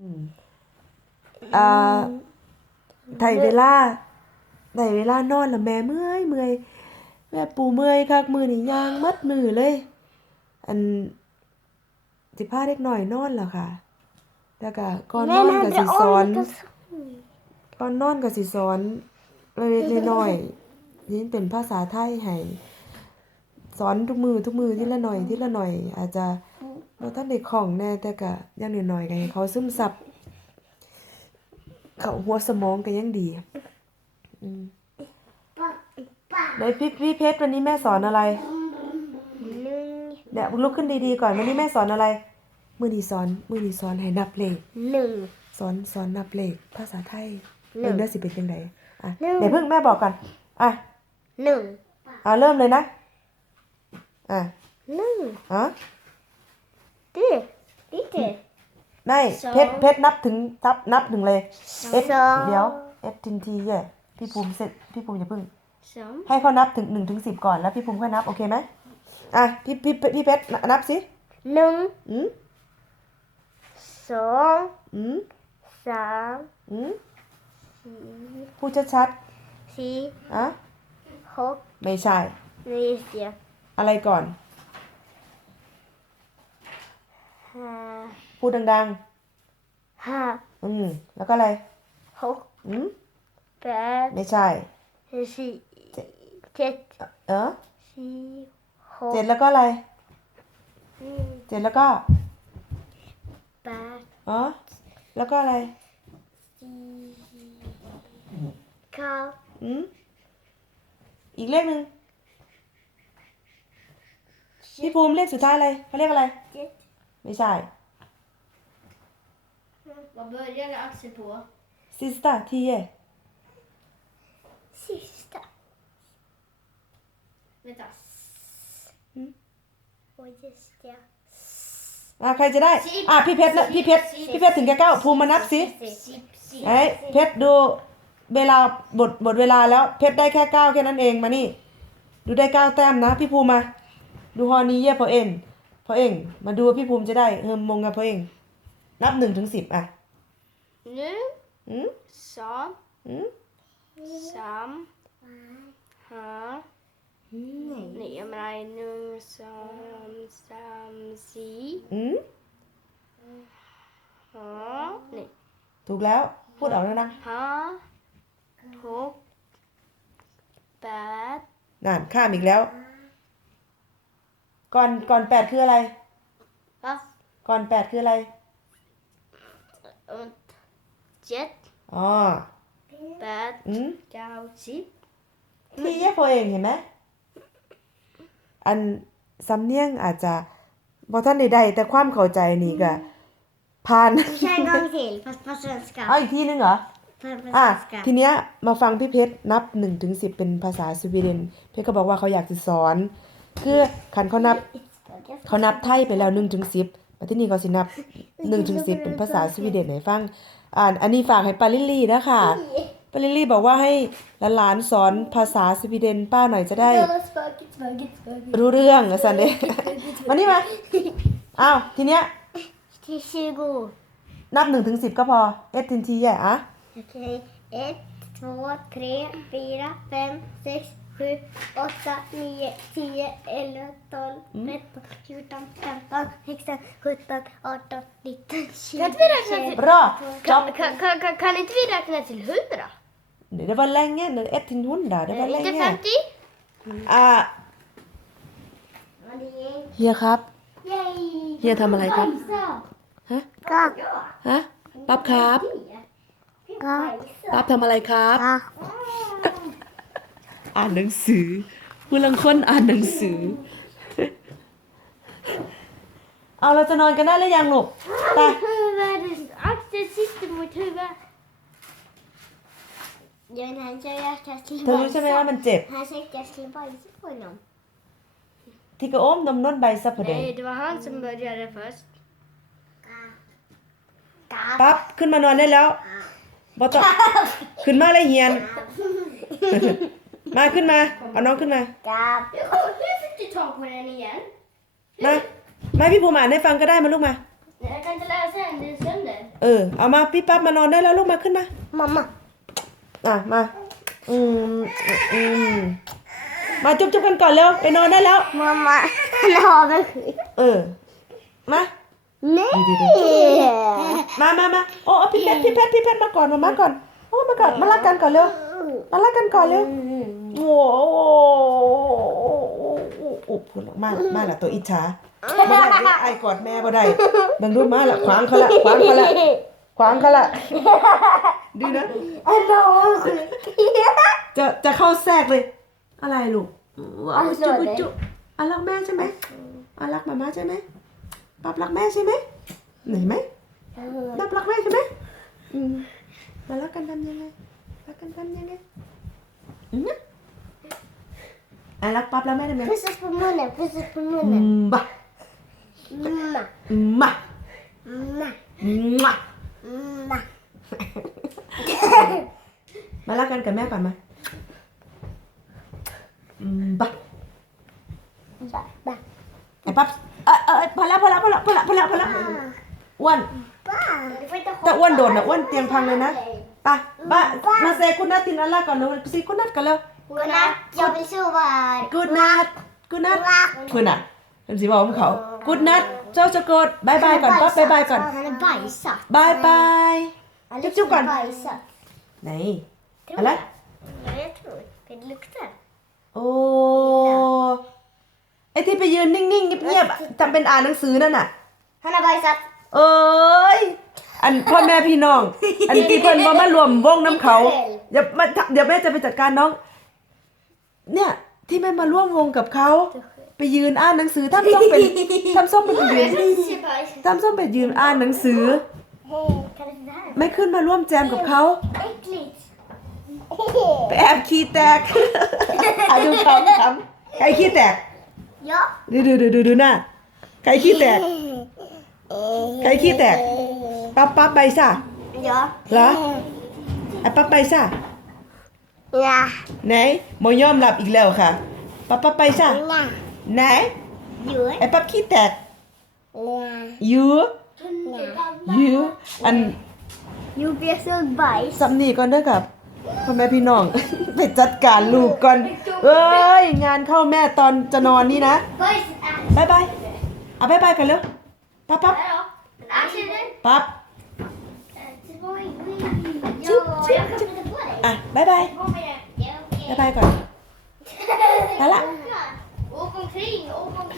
อืมอ่าได้เวลาได้เวลานอนล้วแม่เมื่อยเมื่อยแม่ปูเมื่อยคักมือนี้ย่างมัดมือเลย อันสิพาเด็กน้อยนอนแล้วค่ะแล้วก็ก่อนนอนก็สิสอนก่อนนอนก็สิสอนเล็กๆน้อยๆนี่เป็นภาษาไทยให้สอนทุกมือทุกมือทีละหน่อยทีละหน่อย อาจจะ บ่ทันได้คล่องแน่แต่ก็อย่างน้อยๆก็ให้เขาซึมซับเข้าหัวสมองก็ยังดีอืมไหนพี่พี่เพชรวันนี้แม่สอนอะไรหนึ่งเดี๋ยวลุกขึ้นดีๆก่อนวันนี้แม่สอนอะไร มื้อนี้สอนมื้อนี้สอนให้นับเลขหนึ่งสอนสอนนับเลขภาษาไทยหนึ่เบิ่งงได้สิเป็นจังไดอะหนึ่งเดี๋ยวเพิ่งแม่บอกก่อนอะหนึ่งอะเริ่มเลยนะอะหนึ่งอ๋อ ดิดิเจ ไม่สอง เพชรเพชรนับถึงทับนับถึงเลยเอสสองเดี๋ยวเอสทินทีแย่พี่ภูมิเสร็จพี่ภูมิอย่าเพิ่ง สองให้เขานับถึงหนึ่งถึงสิบก่อนแล้วพี่ภูมิค่อยนับโอเคไหมอะพี่พี่พี่เพชรนับสิหนึ่งอืมสองอืมสามอืมสี่พูดชัดสี่ๆอะหกไม่ใช่นี่เสียอะไรก่อน ห้าพูดดังห้าๆ อืม แล้วก็อะไร หกอืม แปดไม่ใช่ สี่เจ็ดเออสี่หกเจ็ดแล้วก็อะไรอืมเจ็ดแล้วก็ แปดอ๋อแล้วก็อะไร สี่เก้าอืม อีกเลขหนึ่งพี่ภูมิเลขสุดท้ายอะไรเขาเรียกอะไร เจ็ด ไม่ใช่ Vad började Axel på? sista tio Sista. Vänta. Mm. Och just det. อะใครจะได้ อะพี่เพชรนะพี่เพชรพี่เพชรถึงแกเก้าภูมิมานับสิ Sip, sip. ไอ้เพชรดูเวลาบทบทเวลาแล้วเพชรได้แค่เก้าแค่นั้นเองมานี่ ดูได้เก้าแต้มนะ พี่ภูมิมา ดูฮอนี้เย่พอเอง พอเอง มาดูว่าพี่ภูมิจะได้เฮิมมงกับพอเอง นับหนึ่งถึงสิบอะ Nu, อืม sam, อืม sam, ha. Nej, jag menar nu, sam, sam, si, อืม ha. Nej, ถูกแล้ว พูดออกแล้วนะ ha. Hok. Bad. นั่นข้ามอีกแล้ว ก่อนก่อนแปดคืออะไร Va? ก่อนแปดคืออะไร Och jet. อ๋อ Bad. อืม Cow, sip. ที่แยกพอเองเห็นไหม อันสำเนียงอาจจะบอท่านใดๆแต่ความเข้าใจนี่ก็ผ่าน Kör en gång till, fast på svenska. เอาอีกทีนึงเหรอ Fast på อะ svenska. ทีเนี้ยมาฟังพี่เพชรนับ1นถึงสิเป็นภาษาสวีเดน เพชรก็บอกว่าเขาอยากจะสอน คือคันเขานับเขานับไทยไปแล้ว1ถึง10มาที่นี่เขาสินับ1ถึง10เป็นภาษาสวีเดนให้ฟัง อ่านอันนี้ฝากให้ปาลิลี่นะคะปาลิลี่บอกว่าให้หลานสอนภาษาสวีเดนป้าหน่อยจะได้ รู้เรื่องอะสันเดมานี่มาอ้าวทีเนี้ยนับหนึ่งถึงสิบก็พอเอสทินทีแย่อะ Okej. Ett, två, tre, fyra, fem, sex, sju, åtta, nio, tio, elva, tolv, tretton, fjorton, femton, sexton, sjutton, arton, nitton, tjugo. Kan inte vi räkna till... รอจบ Kan, kan, kan, kan inte vi räkna till hundra? เดี๋ยวdet var länge när ett till hundra det var Inte länge femtio? อ่าเฮียครับ เฮียทำอะไรครับ ฮะ Gak. ฮะ ปั๊บครับ Gak. ปั๊บทำอะไรครับ Gak. อ่านหนังสือผู้ลังคนอ่านหนังสือ เอาเราจะนอนกันได้หรือยังลูกไป Huvudet, Axel sitter mot huvudet. Ja, men han säger att jag เธ skulle อรู้ใช่ไหมว่ามันเจ็บ Han säger att jag skulle bajsa på honom. ที่กระโอมดมน้นใบซับพอดี Nej, det var han som började först. ปั๊บขึ้นมานอนได้แล้วบอต้องขึ้นมาเลยเฮียน มาขึ้นมา เอาน้องขึ้นมา Nu fick du tag på den igen. มา มาพี่ภูมิอ่านให้ฟังก็ได้มาลูกมา Nej, kan inte läsa den, det är sönder. เออ เอามาพี่ปั๊บมานอนได้แล้วลูกมาขึ้นมา Mamma. อะมา อืม อืม มาจุ๊บจุ๊บกันก่อนเร็วไปนอนได้แล้ว Mamma, han är avundsjuk. เออ มา Nej! มามามาโอ้เอาพี่เพชรพี่เพชรพี่เพชรมาก่อนมามาก่อน โอ้ มาก่อน มารักกันก่อนเร็ว มารักกันก่อนเร็ว โอ้โอ้พูดมามาละตัวอิจฉาบ่ได้ด้ไอ้กอดแม่บ่ได้เบังดูมาละขวางเขาละขวางเขาละขวางเขาละดีนะ Han är avundsjuk. จะจะเข้าแทรกเลย อะไรลูกอาจุ๊บจุ๊บอะรักแม่ใช่ไหมอะรักมาม่าใช่ไหมปับรักแม่ใช่ไหมไหนไหมปับรักแม่ใช่ไหมมารักกันทำยังไงรักกันทำยังไงอืม อะรักปั๊บแล้วแม่ทำยังไง Pussas på munnen, pussas på อื munnen. มบะ Mamma, อืมมา mamma, อืมมา mamma. มารักกันกับแม่ก่อนมาอืมบะ Ba, ba. ไอ้ปั๊บเออเออพอแล้วพอแล้วพอแล้วพอแล้วพอแล้วพอแล้วอ้วน Ba. Du får inte แต่อ้วนโดดนะอ้วนเตียงพังเลยนะ ไปบ้ามาเซคุณนัทตินอัลลาก่อนเร็วสิคุณนัทกันเร็ว Godnatt, jag vill sova här. กูดนัทกูดนัทคุณอะเป็นสีบอกของเขากูดนัทเจ้าจะกดบายบายก่อนปั๊บบายบายก่อน Han är bajsat. บายบาย Han Typ tog han. bajsat. ไหน Tror Eller? jag. Ja, jag tror. Det luktar. โอ้ไอที่ไปยืนนิ่งๆเงียบๆทำเป็นอ่านหนังสือนั่นน่ะ Han har bajsat. เอ้ยอันพ่อแม่พี่น้อง อันที่เพิ่นบ่มารวมวงน้ำเขาเดี๋ยวมาเดี๋ยวแม่จะไปจัดการน้อง เนี่ยที่ไม่มาร่วมวงกับเขาไปยืนอ่านหนังสือทำส้มเป็นทำส้มเป็นยืน bajsat. ทำส้มเป็นยืนอ่านหนังสือ Hej, kan du det här? ไม่ขึ้นมาร่วมแจมกับเขา Äckligt. ไปแอบขี้แตกอะดูคำคำไก่ขี้แตก Ja. ดูดูดูดูดูหน้าไก่ขี้แตกไก่ขี้แตกปั๊บปั๊บไปซ่ะ Ja. เหรอไอ้ปั๊บไปซ่ะ Ja. ไหนโมยอมรับอีกแล้วค่ะปั๊บปั๊บไปซ่ะ Ja. ไหน Jo. ไอ้ปั๊บขี้แตก Ja. ยูยูอัน Jo, jag såg bajs. สำนีก่อนเด้อครับพ่อแม่พี่น้อง ไปจัดการลูกก่อน เอ้ย งานเข้าแม่ตอนจะนอนนี่นะ Bajs är... บายบายเอาบายบายกันเร็วปั๊บปั๊บ Hallå? Axel, ปั๊บ det var ju... Ja, jag kan inte på dig. อะบายบาย Vad med det? Ja, บายบายก่อนไป